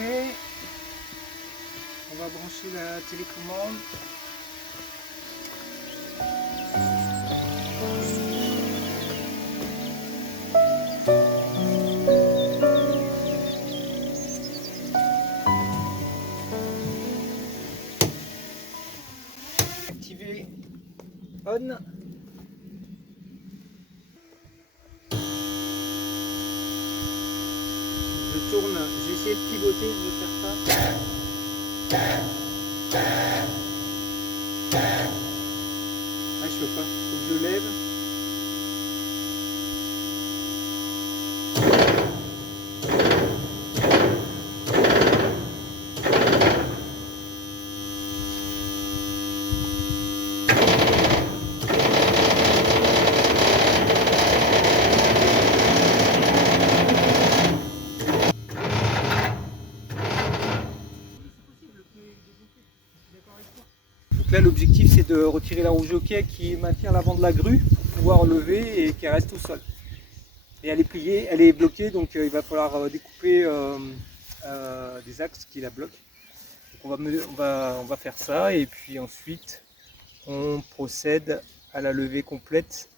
prêt. On va brancher la télécommande. Activer on. Je tourne, j'ai essayé de pivoter, de faire ça. Ah, je peux pas, faut que je lève. Donc là, l'objectif, c'est de retirer la roue jockey qui maintient l'avant de la grue pour pouvoir lever et qu'elle reste au sol. Et elle est pliée, elle est bloquée, donc il va falloir découper des axes qui la bloquent. Donc on va faire ça et puis ensuite on procède à la levée complète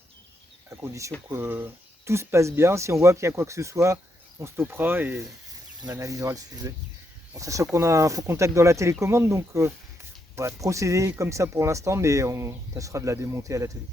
à condition que tout se passe bien. Si on voit qu'il y a quoi que ce soit, on stoppera et on analysera le sujet. En sachant qu'on a un faux contact dans la télécommande, donc on va procéder comme ça pour l'instant, mais on tâchera de la démonter à l'atelier.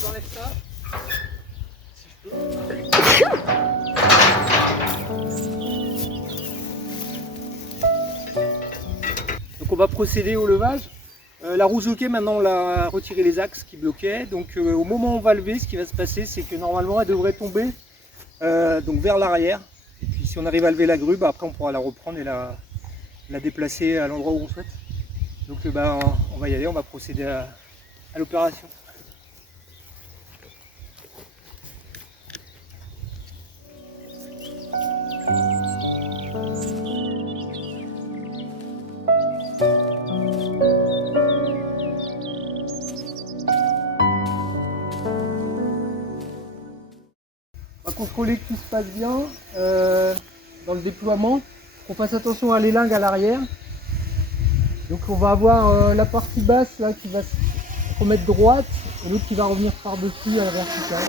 J'enlève ça, si je peux. Donc on va procéder au levage. La roue jockey, maintenant on a retiré les axes qui bloquaient. Donc au moment où on va lever, ce qui va se passer, c'est que normalement elle devrait tomber donc vers l'arrière. Et puis si on arrive à lever la grue, après on pourra la reprendre et la déplacer à l'endroit où on souhaite. Donc on va y aller, on va procéder à l'opération. On va contrôler que tout se passe bien dans le déploiement, qu'on fasse attention à l'élingue à l'arrière. Donc on va avoir la partie basse là qui va se remettre droite et l'autre qui va revenir par-dessus à la verticale.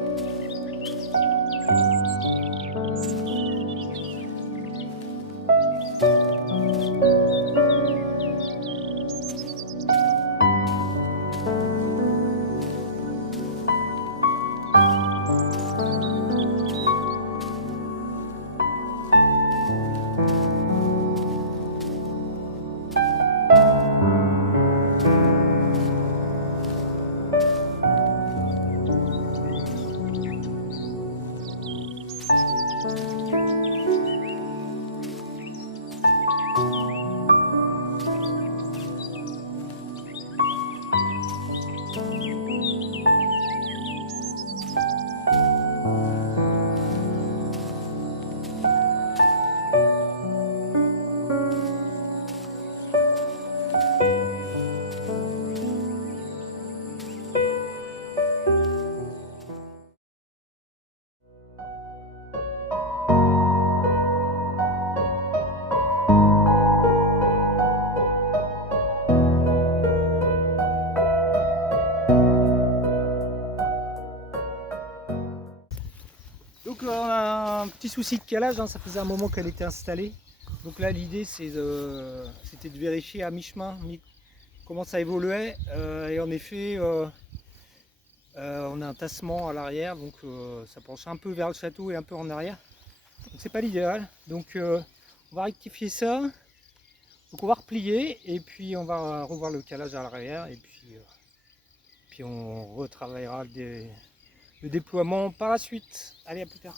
Donc on a un petit souci de calage, hein, ça faisait un moment qu'elle était installée. Donc là l'idée c'était de vérifier à mi-chemin comment ça évoluait. Et en effet on a un tassement à l'arrière, donc ça penche un peu vers le château et un peu en arrière. Donc c'est pas l'idéal. Donc on va rectifier ça. Donc on va replier et puis on va revoir le calage à l'arrière et puis puis on retravaillera le déploiement par la suite. Allez, à plus tard.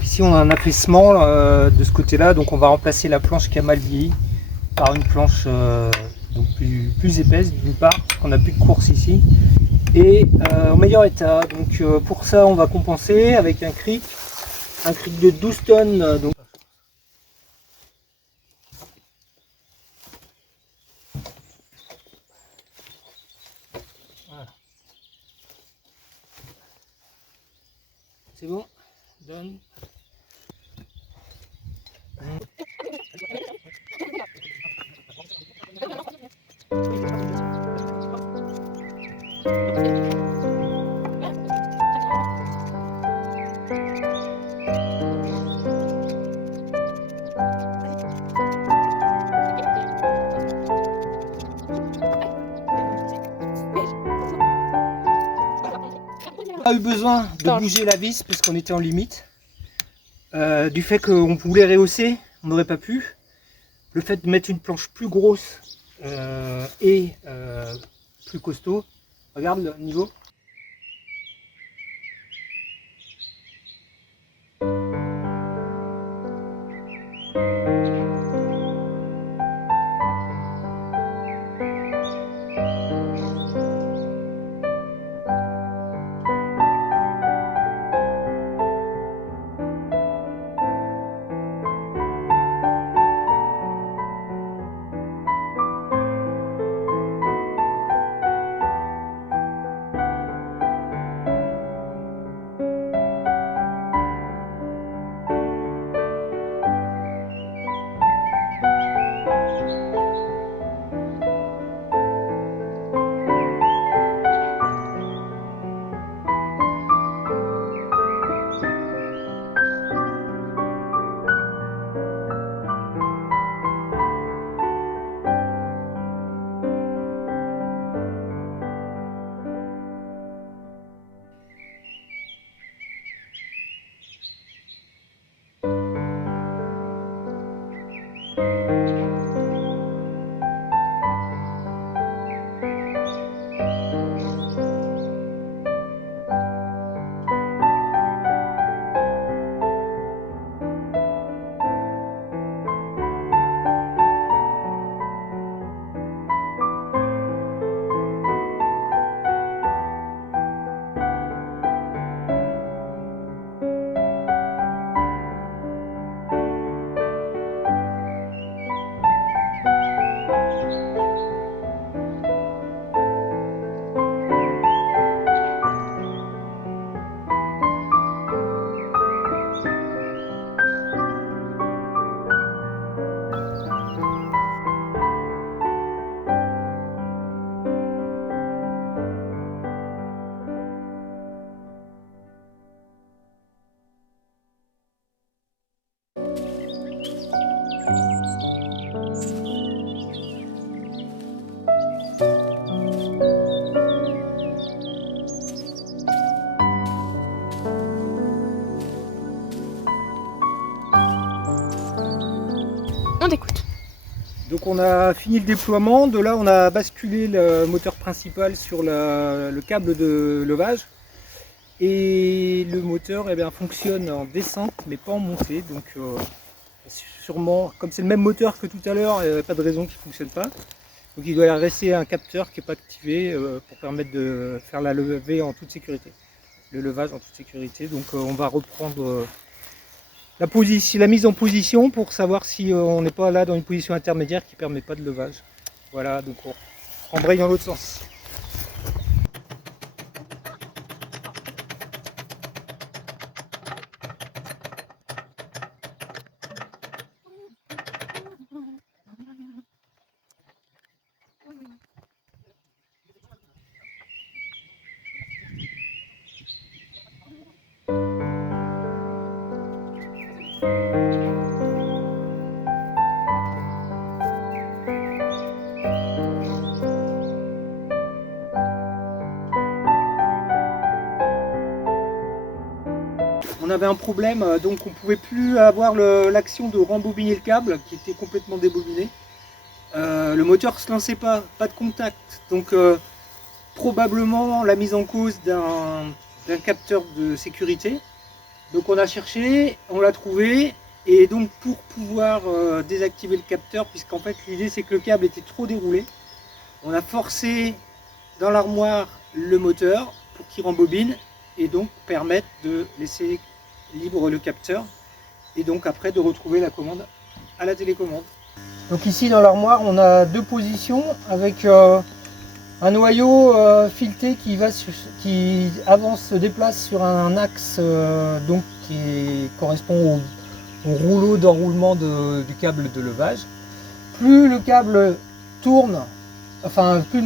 Ici on a un affaissement de ce côté-là, donc on va remplacer la planche qui a mal vieilli par une planche donc plus épaisse d'une part, parce qu'on n'a plus de course ici, et en meilleur état. Donc pour ça on va compenser avec un cric de 12 tonnes. Donc voilà. C'est bon, donne. On a eu besoin de bouger la vis parce qu'on était en limite. Du fait qu'on voulait rehausser, on n'aurait pas pu. Le fait de mettre une planche plus grosse et plus costaud, regarde le niveau. On t'écoute. Donc on a fini le déploiement, de là on a basculé le moteur principal sur le câble de levage et le moteur eh bien, fonctionne en descente mais pas en montée, donc sûrement comme c'est le même moteur que tout à l'heure, il n'y a pas de raison qu'il ne fonctionne pas. Donc il doit rester un capteur qui n'est pas activé pour permettre de faire la levée en toute sécurité, le levage en toute sécurité. Donc on va reprendre la mise en position pour savoir si on n'est pas là dans une position intermédiaire qui ne permet pas de levage. Voilà, donc on rembraye dans l'autre sens. on avait un problème, donc on ne pouvait plus avoir l'action de rembobiner le câble qui était complètement débobiné. Le moteur ne se lançait pas de contact. Donc probablement la mise en cause d'un capteur de sécurité. Donc on a cherché, on l'a trouvé, et donc pour pouvoir désactiver le capteur, puisqu'en fait l'idée c'est que le câble était trop déroulé, on a forcé dans l'armoire le moteur pour qu'il rembobine et donc permettre de laisser libre le capteur et donc après de retrouver la commande à la télécommande. Donc ici dans l'armoire on a deux positions avec un noyau fileté qui avance, se déplace sur un axe donc qui correspond au rouleau d'enroulement du câble de levage. Plus le câble tourne, enfin plus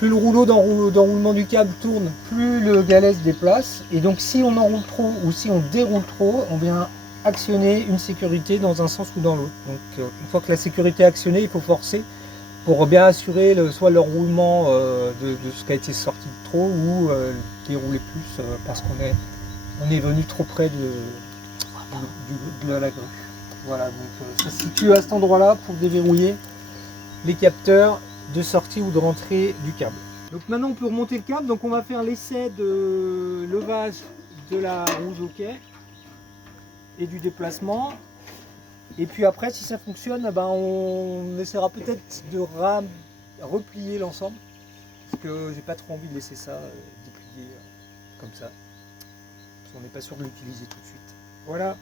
le rouleau d'enroulement du câble tourne, plus le galet se déplace. Et donc si on enroule trop ou si on déroule trop, on vient actionner une sécurité dans un sens ou dans l'autre. Donc une fois que la sécurité est actionnée, il faut forcer pour bien assurer soit le roulement de ce qui a été sorti de trop ou dérouler plus parce qu'on est venu trop près de la grue. Voilà, donc ça se situe à cet endroit-là pour déverrouiller les capteurs de sortie ou de rentrée du câble. Donc maintenant on peut remonter le câble, donc on va faire l'essai de levage de la roue jockey et du déplacement. Et puis après, si ça fonctionne, ben on essaiera peut-être de replier l'ensemble. Parce que j'ai pas trop envie de laisser ça déplier comme ça. Parce qu'on n'est pas sûr de l'utiliser tout de suite. Voilà.